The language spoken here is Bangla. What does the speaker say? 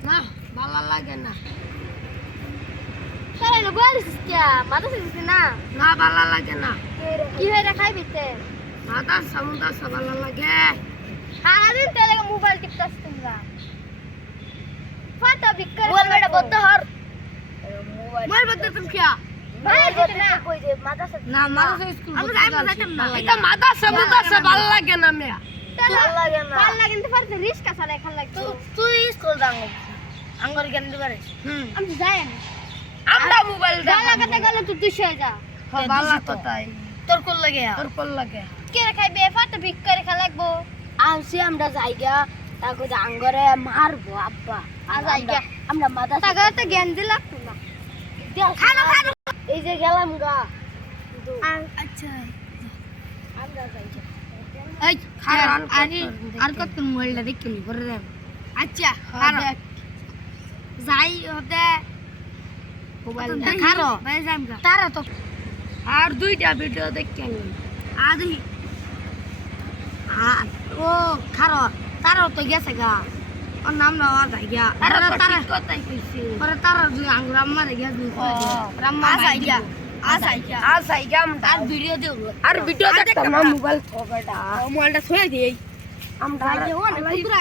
না ভালো লাগে না সারা না বলিস কি মাথা শিখছিস না না ভালো লাগে না কি হয়ে খাইবিতে মাথা সমুদ্র ভালো লাগে সারাদিন তেলে মোবাইল টিপতাস তোমরা ফাটা বিক্কর মোবাইল বেটা বদ্ধ হর মোবাইল বদ্ধ তুমি কি ভাই যেতে না কই যে মাথা না মাথা স্কুল আমি যাইতাম না এটা মাথা সমুদ্র ভালো লাগে না মিয়া ভালো লাগে না ভালো লাগে না পারতে রিস্কা চালাই খাল লাগে তুই স্কুল যাও আঙ্গর জ্ঞান দিবারে আমি যাই আমরা মোবাইল ভালো লাগাতে গেলে তুই দুশো যা ভালো তো তাই তোর কোল লাগে কে খাইবে ফাটা বিক্কর খা লাগবো আমসি আমরা যাইগা তাকো আঙ্গরে মারবো আব্বা যাইগা আমরা মাথা তাগাতে জ্ঞান দিলা না খানো এই যে গেলাম গা আচ্ছা আমরা যাইগা এই আর কত মোবাইলটা দেখলি করে দেব আচ্ছা যাই হতে মোবাইল খারো ভাই যামগা তারা তো আর দুইটা ভিডিও দেখতে আদি ও খারো তারাও তো গেছে গা ওর নাম না ওর যাই গা তারা কথাই কইছি পরে তারা দুই আঙ্গুর আম্মারে গিয়া দুই রাম্মা আসাইগা আর ভিডিও দেব আর ভিডিও দেখতাম না মোবাইল থবেটা মোবাইলটা ছুঁয়ে দিই আমরা যাই ও না